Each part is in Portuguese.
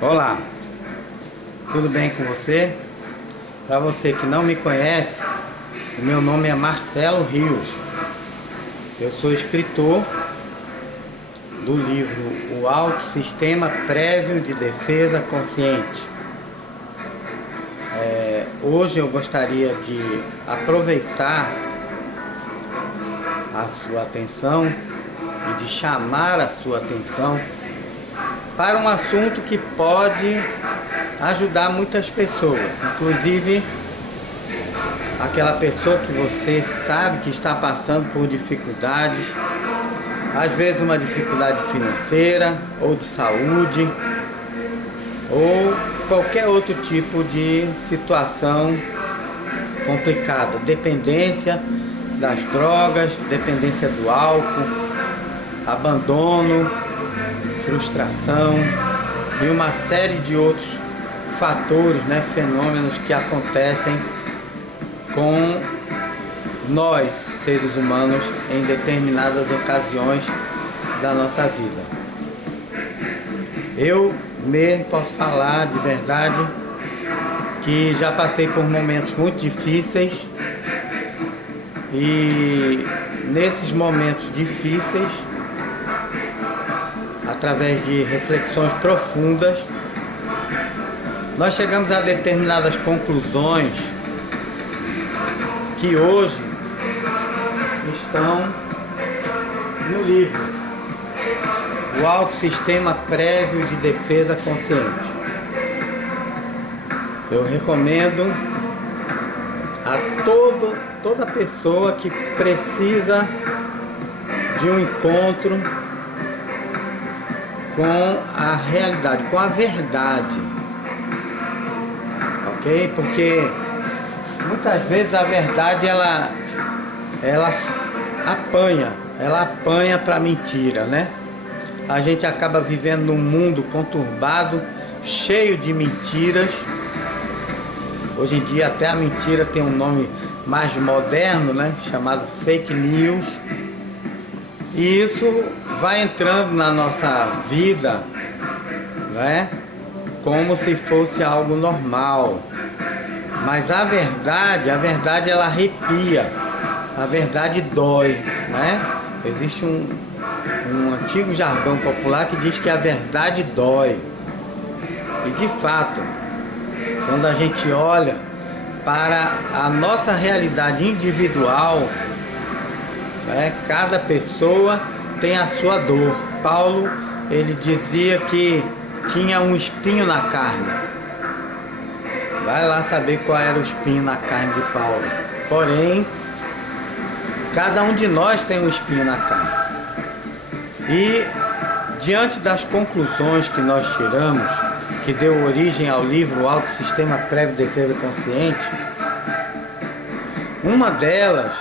Olá, tudo bem com você? Para você que não me conhece, o meu nome é Marcelo Rios. Eu sou escritor do livro O Alto Sistema Prévio de Defesa Consciente. Hoje eu gostaria de aproveitar a sua atenção e de chamar a sua atenção para um assunto que pode ajudar muitas pessoas, inclusive aquela pessoa que você sabe que está passando por dificuldades, às vezes uma dificuldade financeira ou de saúde ou qualquer outro tipo de situação complicada, dependência das drogas, dependência do álcool, abandono, frustração e uma série de outros fatores, fenômenos que acontecem com nós, seres humanos, em determinadas ocasiões da nossa vida. Eu mesmo posso falar de verdade que já passei por momentos muito difíceis e nesses momentos difíceis, através de reflexões profundas, nós chegamos a determinadas conclusões que hoje estão no livro O Alto Sistema Prévio de Defesa Consciente. Eu recomendo a toda pessoa que precisa de um encontro com a realidade, com a verdade, ok? Porque muitas vezes a verdade ela apanha para a mentira, A gente acaba vivendo num mundo conturbado, cheio de mentiras. Hoje em dia até a mentira tem um nome mais moderno, chamado fake news. E isso vai entrando na nossa vida, como se fosse algo normal. Mas a verdade ela arrepia, a verdade dói, Existe um antigo jargão popular que diz que a verdade dói. E de fato, quando a gente olha para a nossa realidade individual, cada pessoa tem a sua dor. Paulo, ele dizia que tinha um espinho na carne. Vai lá saber qual era o espinho na carne de Paulo. Porém, cada um de nós tem um espinho na carne. E diante das conclusões que nós tiramos, que deu origem ao livro O Alto Sistema Prévio de Defesa Consciente, uma delas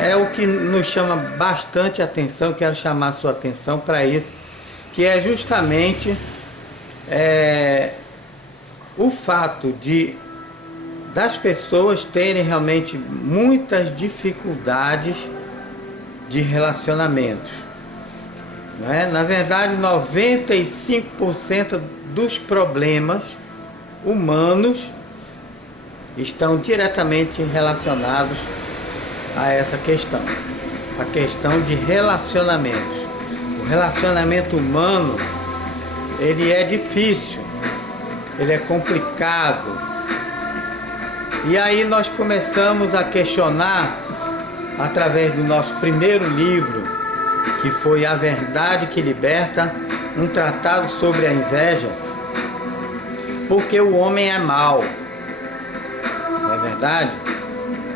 é o que nos chama bastante atenção. Quero chamar a sua atenção para isso, que é justamente o fato das pessoas terem realmente muitas dificuldades de relacionamentos. Na verdade, 95% dos problemas humanos estão diretamente relacionados a essa questão, a questão de relacionamentos. O relacionamento humano, ele é difícil, ele é complicado. E aí nós começamos a questionar, através do nosso primeiro livro, que foi A Verdade que Liberta, um tratado sobre a inveja, porque o homem é mau, não é verdade?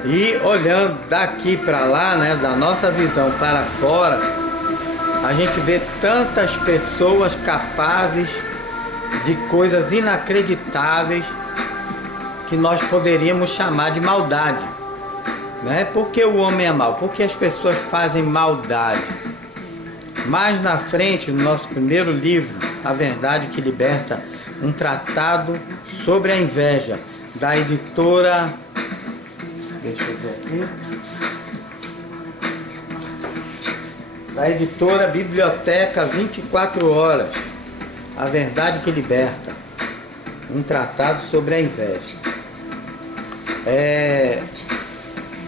E olhando daqui para lá, da nossa visão para fora, a gente vê tantas pessoas capazes de coisas inacreditáveis que nós poderíamos chamar de maldade. Por que o homem é mau? Porque as pessoas fazem maldade. Mais na frente, no nosso primeiro livro, A Verdade que Liberta, um tratado sobre a inveja, da editora... Deixa eu ver aqui. Da editora Biblioteca 24 Horas. A Verdade que Liberta, um tratado sobre a inveja.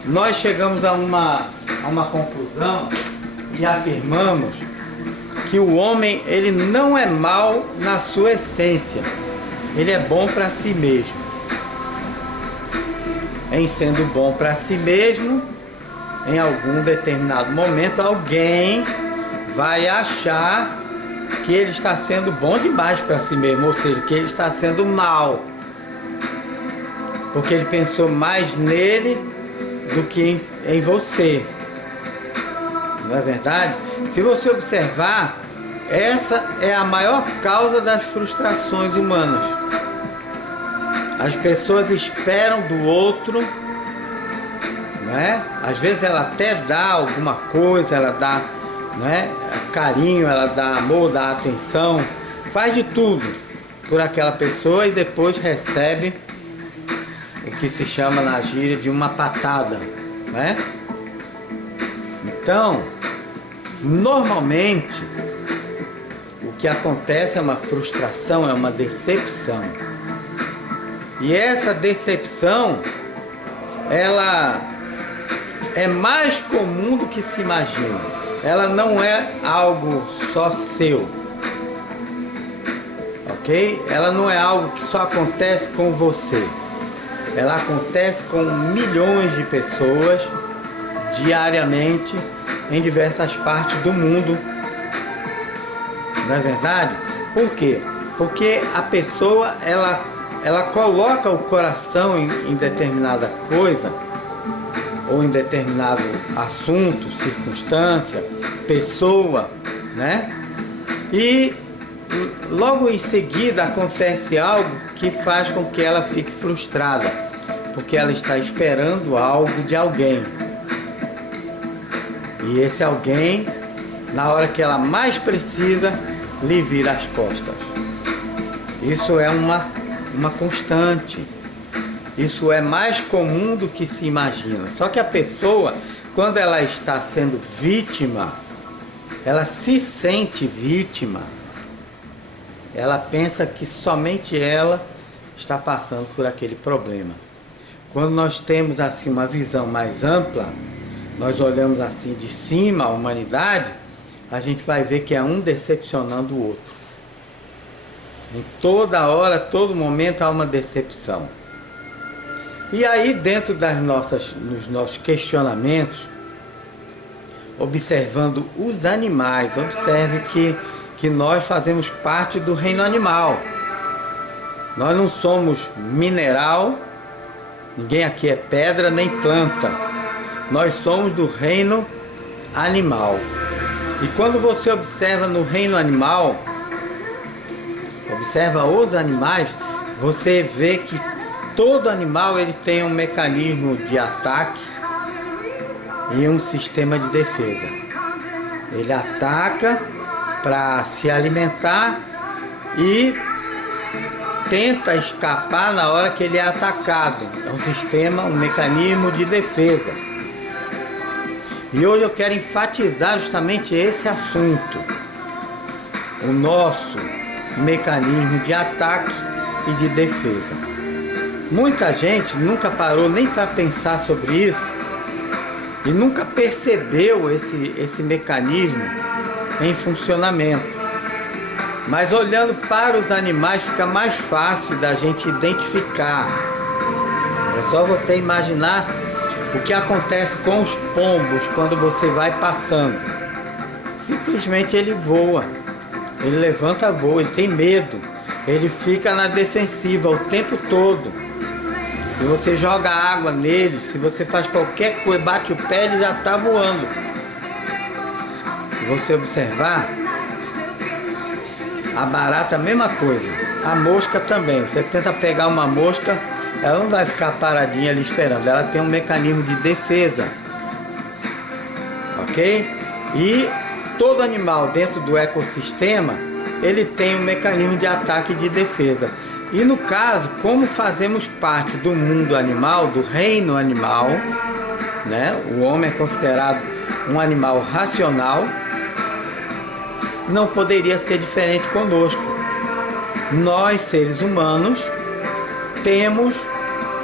Nós chegamos a uma conclusão e afirmamos que o homem, ele não é mau na sua essência, ele é bom para si mesmo. Em sendo bom para si mesmo, em algum determinado momento alguém vai achar que ele está sendo bom demais para si mesmo, ou seja, que ele está sendo mal, porque ele pensou mais nele do que em você. Não é verdade? Se você observar, essa é a maior causa das frustrações humanas. As pessoas esperam do outro, né? Às vezes ela até dá alguma coisa, ela dá, né, carinho, ela dá amor, dá atenção, faz de tudo por aquela pessoa e depois recebe o que se chama na gíria de uma patada, né? Então, normalmente, o que acontece é uma frustração, é uma decepção. E essa decepção, ela é mais comum do que se imagina. Ela não é algo só seu, ok? Ela não é algo que só acontece com você. Ela acontece com milhões de pessoas diariamente em diversas partes do mundo. Não é verdade? Por quê? Porque a pessoa, ela coloca o coração em determinada coisa, ou em determinado assunto, circunstância, pessoa, né? E logo em seguida acontece algo que faz com que ela fique frustrada, porque ela está esperando algo de alguém. E esse alguém, na hora que ela mais precisa, lhe vira as costas. Isso é uma constante. Isso é mais comum do que se imagina. Só que a pessoa, quando ela está sendo vítima, ela se sente vítima. Ela pensa que somente ela está passando por aquele problema. Quando nós temos assim uma visão mais ampla, nós olhamos assim de cima a humanidade, a gente vai ver que é um decepcionando o outro. Em toda hora, todo momento há uma decepção. E aí, dentro nos nossos questionamentos, observando os animais, observe que nós fazemos parte do reino animal. Nós não somos mineral, ninguém aqui é pedra nem planta. Nós somos do reino animal. E quando você observa no reino animal, observa os animais, você vê que todo animal ele tem um mecanismo de ataque e um sistema de defesa. Ele ataca para se alimentar e tenta escapar na hora que ele é atacado. É um sistema, um mecanismo de defesa. E hoje eu quero enfatizar justamente esse assunto. O nosso mecanismo de ataque e de defesa. Muita gente nunca parou nem para pensar sobre isso e nunca percebeu esse mecanismo em funcionamento. Mas olhando para os animais fica mais fácil da gente identificar. É só você imaginar o que acontece com os pombos quando você vai passando. Simplesmente ele voa, ele levanta voo, ele tem medo, ele fica na defensiva o tempo todo. Se você joga água nele, se você faz qualquer coisa, bate o pé, ele já está voando. Se você observar, a barata a mesma coisa, a mosca também. Você tenta pegar uma mosca, ela não vai ficar paradinha ali esperando, ela tem um mecanismo de defesa, ok? E todo animal dentro do ecossistema, ele tem um mecanismo de ataque e de defesa. E no caso, como fazemos parte do mundo animal, do reino animal, né? O homem é considerado um animal racional, não poderia ser diferente conosco. nós, seres humanos, temos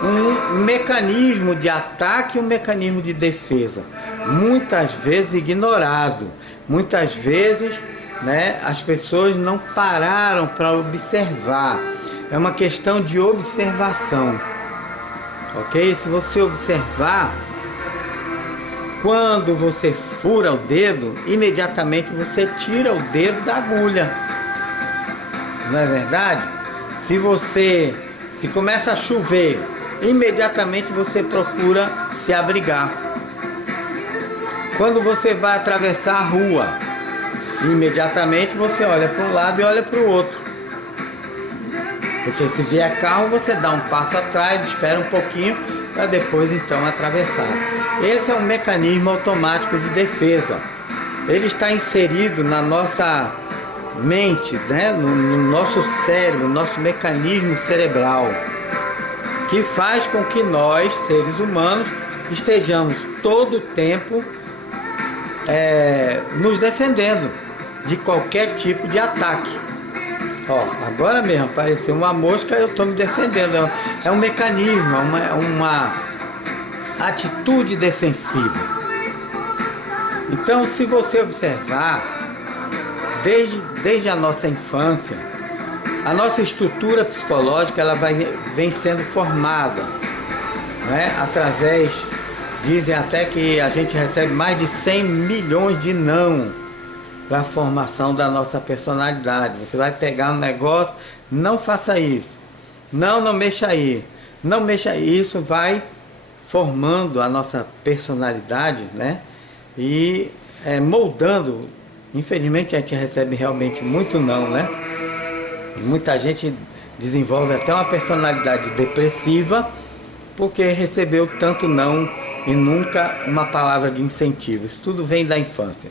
um mecanismo de ataque e um mecanismo de defesa, muitas vezes ignorado. Muitas vezes, né, as pessoas não pararam para observar. É uma questão de observação, ok? Se você observar, quando você fura o dedo, imediatamente você tira o dedo da agulha, não é verdade? Se começa a chover, imediatamente você procura se abrigar. Quando você vai atravessar a rua, imediatamente você olha para um lado e olha para o outro. Porque se vier carro, você dá um passo atrás, espera um pouquinho para depois então atravessar. Esse é um mecanismo automático de defesa. Ele está inserido na nossa mente, né? no nosso cérebro, no nosso mecanismo cerebral, que faz com que nós, seres humanos, estejamos todo o tempo nos defendendo de qualquer tipo de ataque. Ó, agora mesmo apareceu uma mosca, eu estou me defendendo. É um mecanismo, é uma atitude defensiva. Então, se você observar, desde a nossa infância, a nossa estrutura psicológica ela vem sendo formada, né? Através, dizem até que a gente recebe mais de 100 milhões de não para a formação da nossa personalidade. Você vai pegar um negócio, não faça isso, não mexa aí, não mexa aí. Isso vai formando a nossa personalidade, né? E moldando. Infelizmente a gente recebe realmente muito não, né? E muita gente desenvolve até uma personalidade depressiva porque recebeu tanto não e nunca uma palavra de incentivo. Isso tudo vem da infância.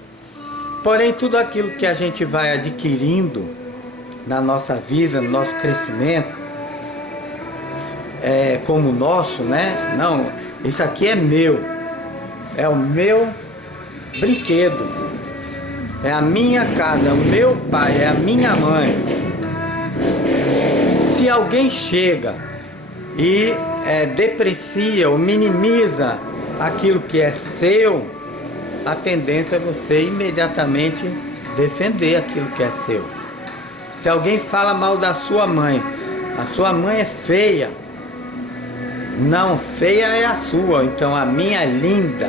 Porém, tudo aquilo que a gente vai adquirindo na nossa vida, no nosso crescimento, como nosso, né? Não, isso aqui é meu, é o meu brinquedo, é a minha casa, é o meu pai, é a minha mãe. Se alguém chega e deprecia ou minimiza aquilo que é seu, a tendência é você imediatamente defender aquilo que é seu. Se alguém fala mal da sua mãe, a sua mãe é feia. Não, feia é a sua, então a minha é linda,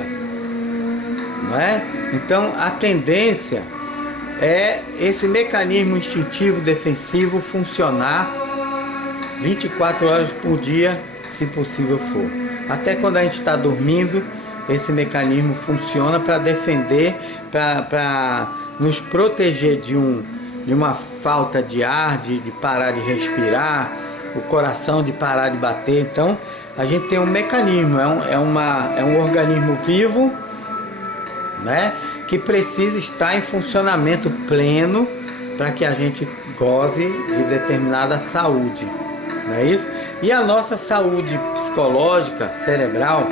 não é? Então a tendência é esse mecanismo instintivo defensivo funcionar 24 horas por dia, se possível for. Até quando a gente está dormindo, esse mecanismo funciona para defender, para nos proteger de uma falta de ar, de parar de respirar, o coração de parar de bater. Então a gente tem um mecanismo, é um organismo vivo, né, que precisa estar em funcionamento pleno para que a gente goze de determinada saúde, não é isso? E a nossa saúde psicológica, cerebral,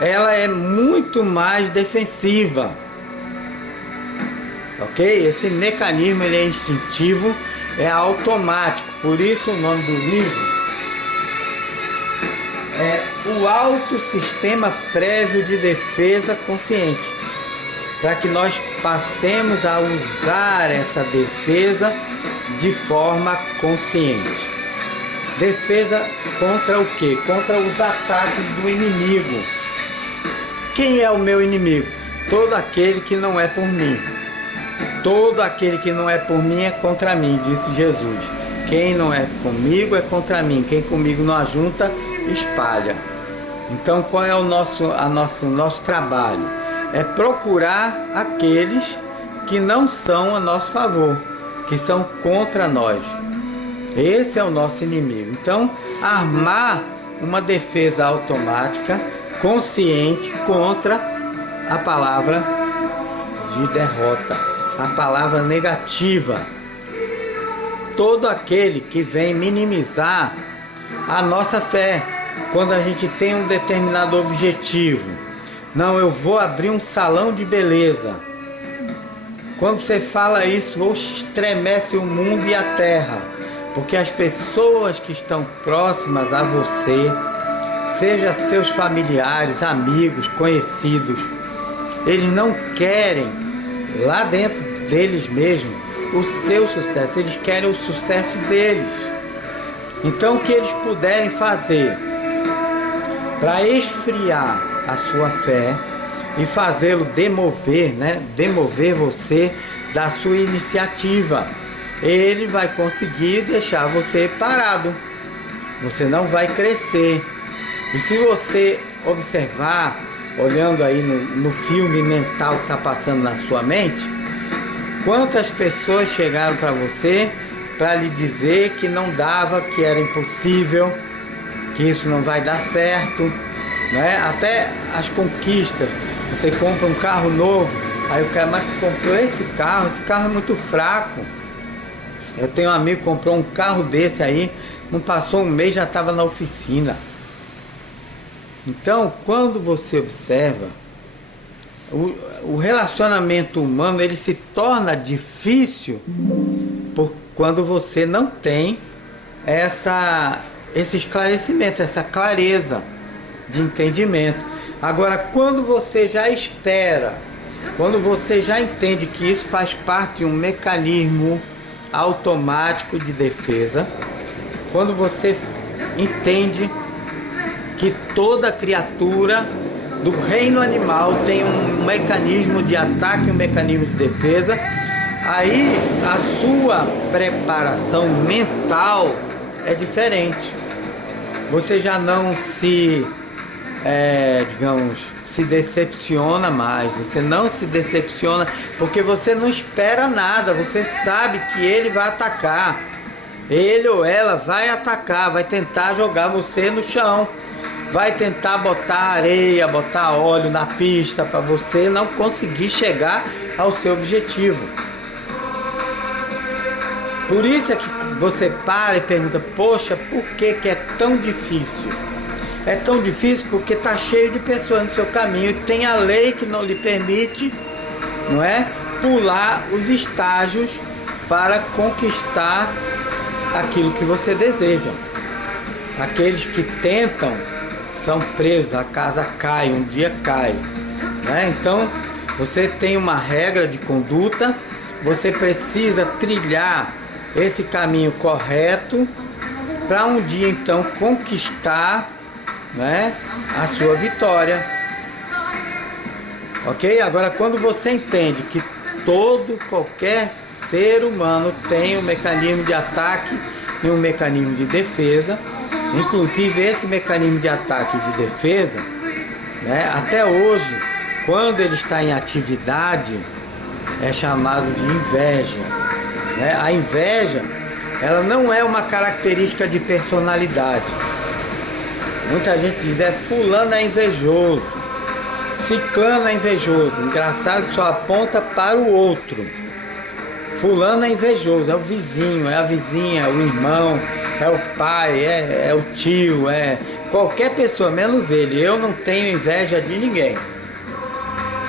ela é muito mais defensiva, ok? Esse mecanismo ele é instintivo, é automático, por isso o nome do livro é o Alto Sistema Prévio de Defesa Consciente, para que nós passemos a usar essa defesa de forma consciente. Defesa contra o quê? Contra os ataques do inimigo. Quem é o meu inimigo? Todo aquele que não é por mim. Todo aquele que não é por mim é contra mim, disse Jesus. Quem não é comigo é contra mim. Quem comigo não ajunta, espalha. Então qual é o nosso trabalho? É procurar aqueles que não são a nosso favor, que são contra nós. Esse é o nosso inimigo. Então, armar uma defesa automática, consciente, contra a palavra de derrota, a palavra negativa. Todo aquele que vem minimizar a nossa fé, quando a gente tem um determinado objetivo. Não, eu vou abrir um salão de beleza. Quando você fala isso, oxe, estremece o mundo e a terra, porque as pessoas que estão próximas a você, seja seus familiares, amigos, conhecidos, eles não querem lá dentro deles mesmos o seu sucesso, eles querem o sucesso deles. Então o que eles puderem fazer para esfriar a sua fé e fazê-lo demover, né? Demover você da sua iniciativa, ele vai conseguir deixar você parado. Você não vai crescer. E se você observar, olhando aí no filme mental que está passando na sua mente, quantas pessoas chegaram para você para lhe dizer que não dava, que era impossível, que isso não vai dar certo, né? Até as conquistas. Você compra um carro novo, aí o cara, mas comprou esse carro é muito fraco. Eu tenho um amigo que comprou um carro desse aí, não passou um mês, já estava na oficina. Então, quando você observa, o relacionamento humano, ele se torna difícil quando você não tem esse esclarecimento, essa clareza de entendimento. Agora, quando você já espera, quando você já entende que isso faz parte de um mecanismo automático de defesa, quando você entende que toda criatura do reino animal tem um mecanismo de ataque, um mecanismo de defesa, aí a sua preparação mental é diferente. Você já não se se decepciona mais, você não se decepciona porque você não espera nada, você sabe que ele vai atacar, ele ou ela vai atacar, vai tentar jogar você no chão, vai tentar botar areia, botar óleo na pista para você não conseguir chegar ao seu objetivo. Por isso é que você para e pergunta, poxa, por que é tão difícil? É tão difícil porque está cheio de pessoas no seu caminho e tem a lei que não lhe permite, não é, pular os estágios para conquistar aquilo que você deseja. Aqueles que tentam são presos, a casa cai, um dia cai, né? Então você tem uma regra de conduta, você precisa trilhar esse caminho correto para um dia então conquistar, né, a sua vitória. Ok? Agora, quando você entende que qualquer ser humano tem um mecanismo de ataque e um mecanismo de defesa, inclusive esse mecanismo de ataque e de defesa, né, até hoje, quando ele está em atividade, é chamado de inveja, né? A inveja, ela não é uma característica de personalidade. Muita gente diz, fulano é invejoso, ciclano é invejoso. Engraçado que só aponta para o outro. Fulano é invejoso, é o vizinho, é a vizinha, é o irmão, é o pai, é o tio, é qualquer pessoa, menos ele. Eu não tenho inveja de ninguém.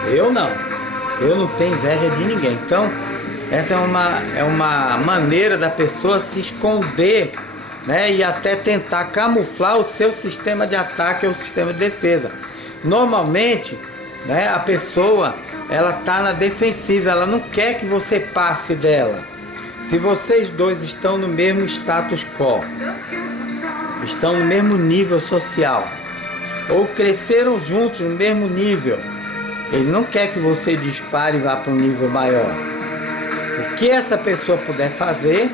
Eu não tenho inveja de ninguém. Então, essa é uma maneira da pessoa se esconder, né, e até tentar camuflar o seu sistema de ataque ou sistema de defesa. Normalmente, né, a pessoa, ela está na defensiva, ela não quer que você passe dela. Se vocês dois estão no mesmo status quo, estão no mesmo nível social, ou cresceram juntos no mesmo nível, ele não quer que você dispare e vá para um nível maior. O que essa pessoa puder fazer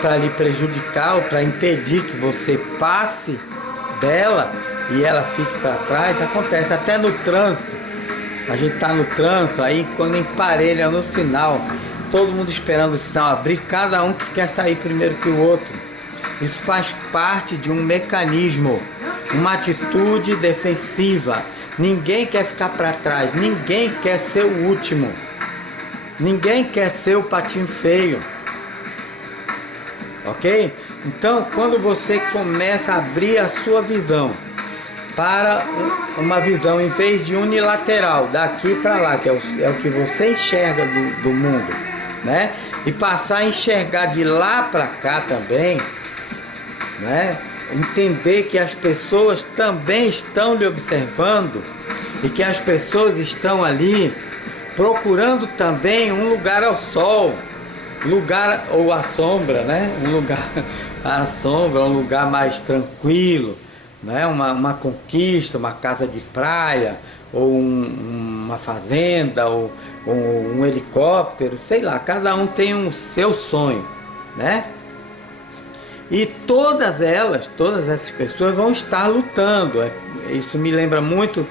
para lhe prejudicar ou para impedir que você passe dela e ela fique para trás, acontece até no trânsito. A gente está no trânsito, aí quando emparelha no sinal, todo mundo esperando o sinal abrir, cada um que quer sair primeiro que o outro. Isso faz parte de um mecanismo, uma atitude defensiva. Ninguém quer ficar para trás, ninguém quer ser o último, ninguém quer ser o patinho feio. Ok? Então, quando você começa a abrir a sua visão para uma visão, em vez de unilateral, daqui para lá, que é o que você enxerga do mundo, né? E passar a enxergar de lá para cá também, né? Entender que as pessoas também estão lhe observando e que as pessoas estão ali procurando também um lugar ao sol, lugar ou à sombra, né? Um lugar à sombra, um lugar mais tranquilo, né? Uma conquista, uma casa de praia, ou uma fazenda, ou um helicóptero, sei lá, cada um tem um seu sonho, né? E todas essas pessoas vão estar lutando. Isso me lembra muito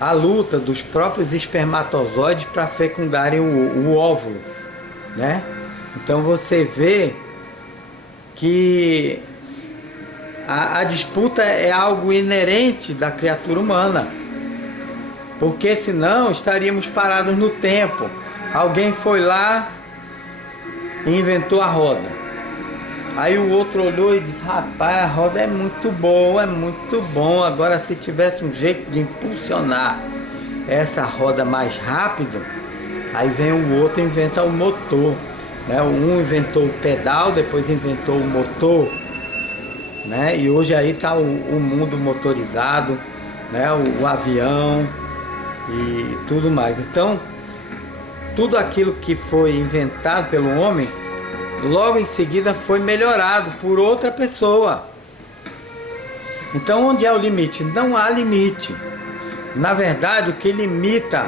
a luta dos próprios espermatozoides para fecundarem o óvulo, né? Então você vê que a disputa é algo inerente da criatura humana, porque senão estaríamos parados no tempo. Alguém foi lá e inventou a roda. Aí o outro olhou e disse: rapaz, a roda é muito boa, é muito bom. Agora, se tivesse um jeito de impulsionar essa roda mais rápido, aí vem o outro e inventa o motor, né? Um inventou o pedal, depois inventou o motor, né? E hoje aí está o mundo motorizado, né? O avião e tudo mais. Então, tudo aquilo que foi inventado pelo homem, logo em seguida foi melhorado por outra pessoa. Então, onde é o limite? Não há limite. Na verdade, o que limita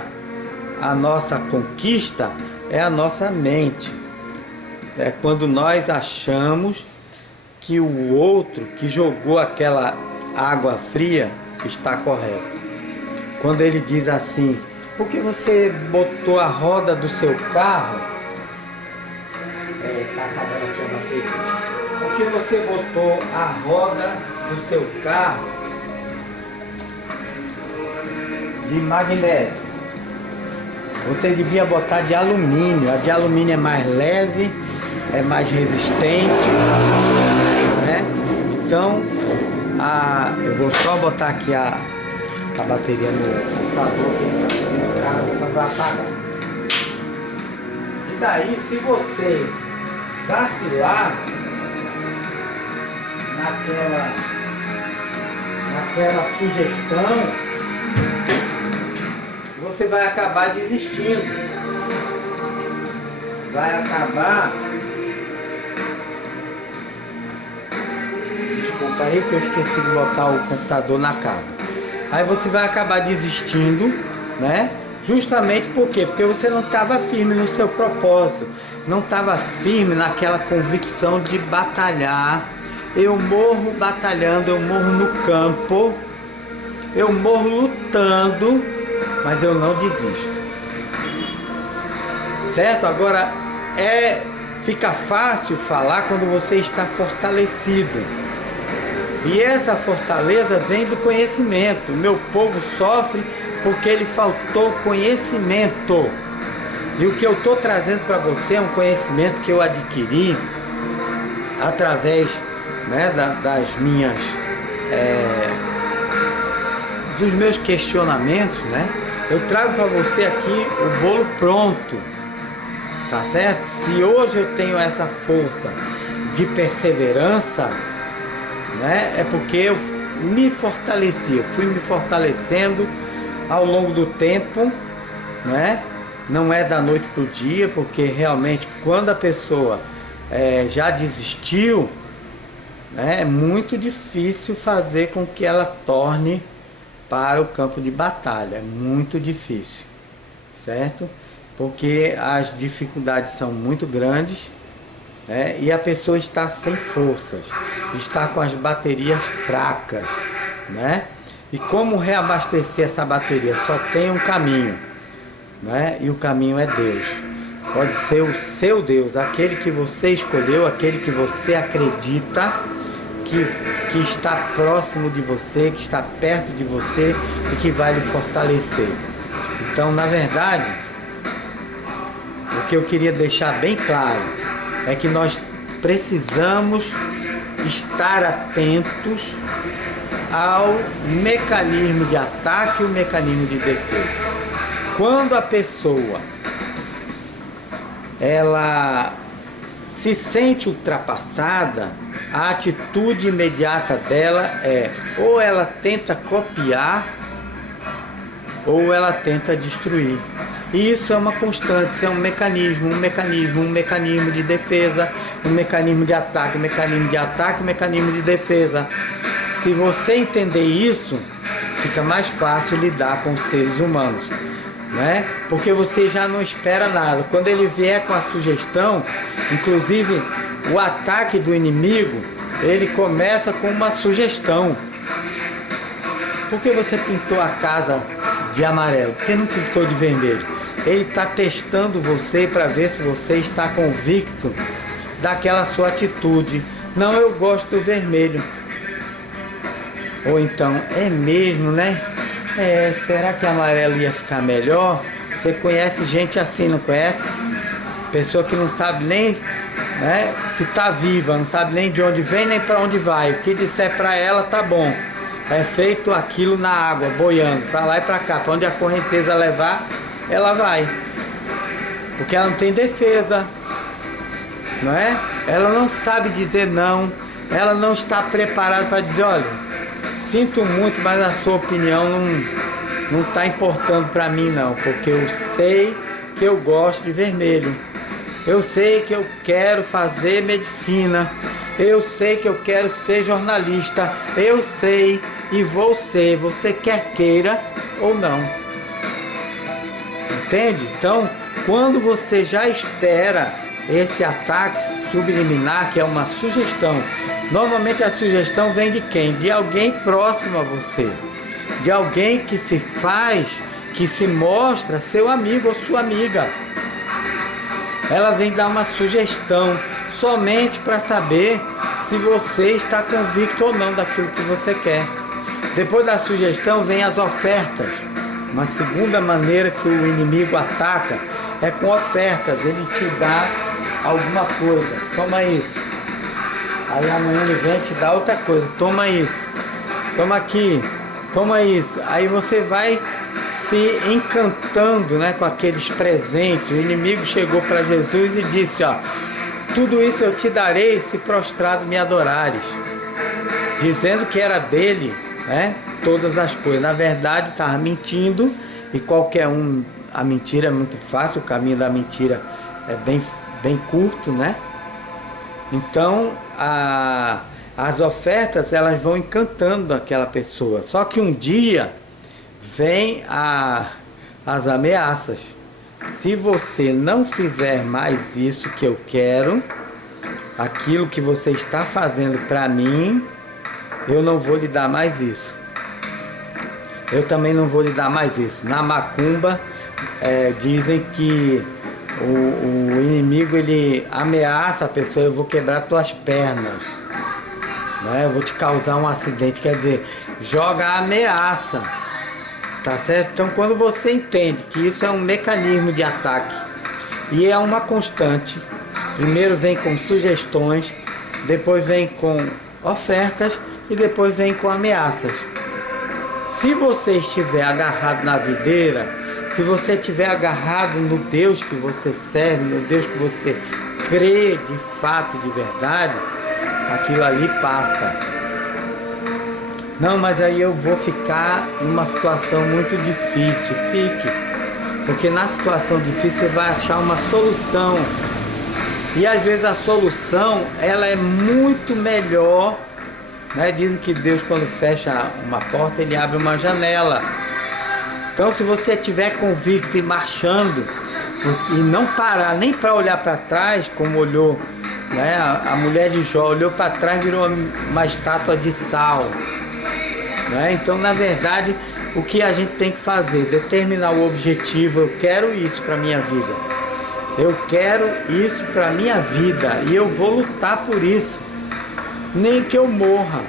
a nossa conquista é a nossa mente. É quando nós achamos que o outro que jogou aquela água fria está correto. Quando ele diz assim: por que você botou a roda do seu carro? Está acabando aqui a bateria. Por que você botou a roda do seu carro de magnésio? Você devia botar de alumínio. A de alumínio é mais leve, é mais resistente, né? Então, eu vou só botar aqui a bateria no computador, que está fazendo cara, senão vai apagar. E daí, se você vacilar naquela sugestão, você vai acabar desistindo. Vai acabar... Desculpa aí que eu esqueci de botar o computador na carga. Aí você vai acabar desistindo, né? Justamente por quê? Porque você não estava firme no seu propósito. Não estava firme naquela convicção de batalhar. Eu morro batalhando, eu morro no campo, eu morro lutando, mas eu não desisto. Certo? Agora, fica fácil falar quando você está fortalecido. E essa fortaleza vem do conhecimento. O meu povo sofre porque ele faltou conhecimento. E o que eu estou trazendo para você é um conhecimento que eu adquiri através, né, das minhas... dos meus questionamentos, né? Eu trago para você aqui o bolo pronto, tá certo? Se hoje eu tenho essa força de perseverança, né, é porque eu me fortaleci, eu fui me fortalecendo ao longo do tempo, né? Não é da noite para o dia, porque realmente quando a pessoa já desistiu, né, é muito difícil fazer com que ela torne para o campo de batalha, é muito difícil, certo? Porque as dificuldades são muito grandes, né, e a pessoa está sem forças, está com as baterias fracas, né? E como reabastecer essa bateria? Só tem um caminho, né? E o caminho é Deus. Pode ser o seu Deus, aquele que você escolheu, aquele que você acredita que está próximo de você, que está perto de você e que vai lhe fortalecer. Então, na verdade, o que eu queria deixar bem claro é que nós precisamos estar atentos ao mecanismo de ataque e o mecanismo de defesa. Quando a pessoa ela se sente ultrapassada, a atitude imediata dela é ou ela tenta copiar ou ela tenta destruir. E isso é uma constante, isso é um mecanismo de defesa, um mecanismo de ataque, um mecanismo de defesa. Se você entender isso, fica mais fácil lidar com os seres humanos, né? Porque você já não espera nada. Quando ele vier com a sugestão, inclusive o ataque do inimigo, ele começa com uma sugestão. Por que você pintou a casa de amarelo? Por que não pintou de vermelho? Ele está testando você para ver se você está convicto daquela sua atitude. Não, eu gosto do vermelho. Ou então, é mesmo, né? Será que amarelo ia ficar melhor? Você conhece gente assim, não conhece? Pessoa que não sabe nem, né, se está viva, não sabe nem de onde vem nem para onde vai. O que disser para ela tá bom. É feito aquilo na água, boiando, para lá e para cá. Para onde a correnteza levar, ela vai. Porque ela não tem defesa, não é? Ela não sabe dizer não. Ela não está preparada para dizer, olha, sinto muito, mas a sua opinião não está importando para mim não. Porque eu sei que eu gosto de vermelho. Eu sei que eu quero fazer medicina. Eu sei que eu quero ser jornalista. Eu sei e vou ser. Você quer queira ou não. Entende? Então, quando você já espera esse ataque subliminar, que é uma sugestão, normalmente a sugestão vem de quem? De alguém próximo a você. De alguém que se faz, que se mostra seu amigo ou sua amiga. Ela vem dar uma sugestão somente para saber se você está convicto ou não daquilo que você quer. Depois da sugestão vem as ofertas. Uma segunda maneira que o inimigo ataca é com ofertas. Ele te dá alguma coisa. Toma isso. Aí amanhã ele vem te dar outra coisa. Toma isso. Toma aqui. Toma isso. Aí você vai se encantando, né, com aqueles presentes. O inimigo chegou para Jesus e disse, ó, tudo isso eu te darei se prostrado me adorares. Dizendo que era dele, né, todas as coisas. Na verdade estava mentindo, e qualquer um, a mentira é muito fácil, o caminho da mentira é bem curto, né? Então as ofertas, elas vão encantando aquela pessoa. Só que um dia vem as ameaças. Se você não fizer mais isso que eu quero, aquilo que você está fazendo para mim, eu não vou lhe dar mais isso. Eu também não vou lhe dar mais isso. Na macumba, dizem que o inimigo, ele ameaça a pessoa, eu vou quebrar tuas pernas, né? Eu vou te causar um acidente, quer dizer, joga a ameaça. Tá certo? Então, quando você entende que isso é um mecanismo de ataque e é uma constante, primeiro vem com sugestões, depois vem com ofertas e depois vem com ameaças. Se você estiver agarrado na videira, se você estiver agarrado no Deus que você serve, no Deus que você crê de fato, de verdade, aquilo ali passa. Não, mas aí eu vou ficar numa situação muito difícil. Fique. Porque na situação difícil você vai achar uma solução. E às vezes a solução, ela é muito melhor, né? Dizem que Deus, quando fecha uma porta, ele abre uma janela. Então, se você estiver convicto e marchando, e não parar nem para olhar para trás, como olhou, né? A mulher de Jó olhou para trás e virou uma estátua de sal. Então, na verdade, o que a gente tem que fazer? Determinar o objetivo. Eu quero isso para minha vida. Eu quero isso para minha vida. E eu vou lutar por isso. Nem que eu morra.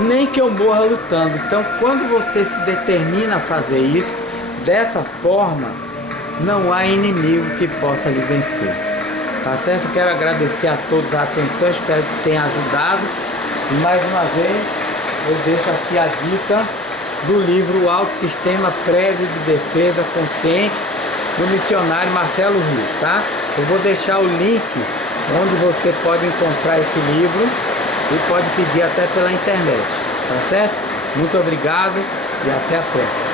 Nem que eu morra lutando. Então, quando você se determina a fazer isso, dessa forma, não há inimigo que possa lhe vencer. Tá certo? Quero agradecer a todos a atenção. Espero que tenha ajudado. E mais uma vez, eu deixo aqui a dica do livro O Alto Sistema Prévio de Defesa Consciente, do missionário Marcelo Rios, tá? Eu vou deixar o link onde você pode encontrar esse livro e pode pedir até pela internet, tá certo? Muito obrigado e até a próxima.